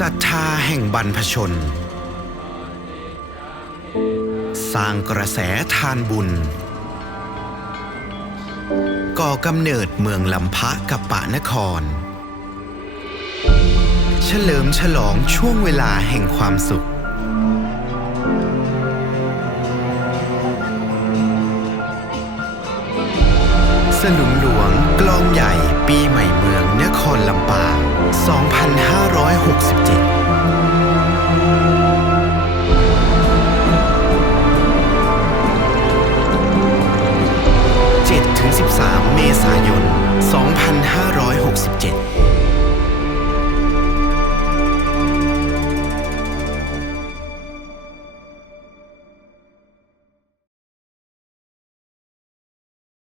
ศรัทธาแห่งบรรพชน สร้างกระแสทานบุญ ก่อกำเนิดเมืองลำพะกับปะนคร เฉลิมฉลองช่วงเวลาแห่งความสุขสลุงหลวงกลองใหญ่ปีใหม่เมืองนครลำปาง 六十斤。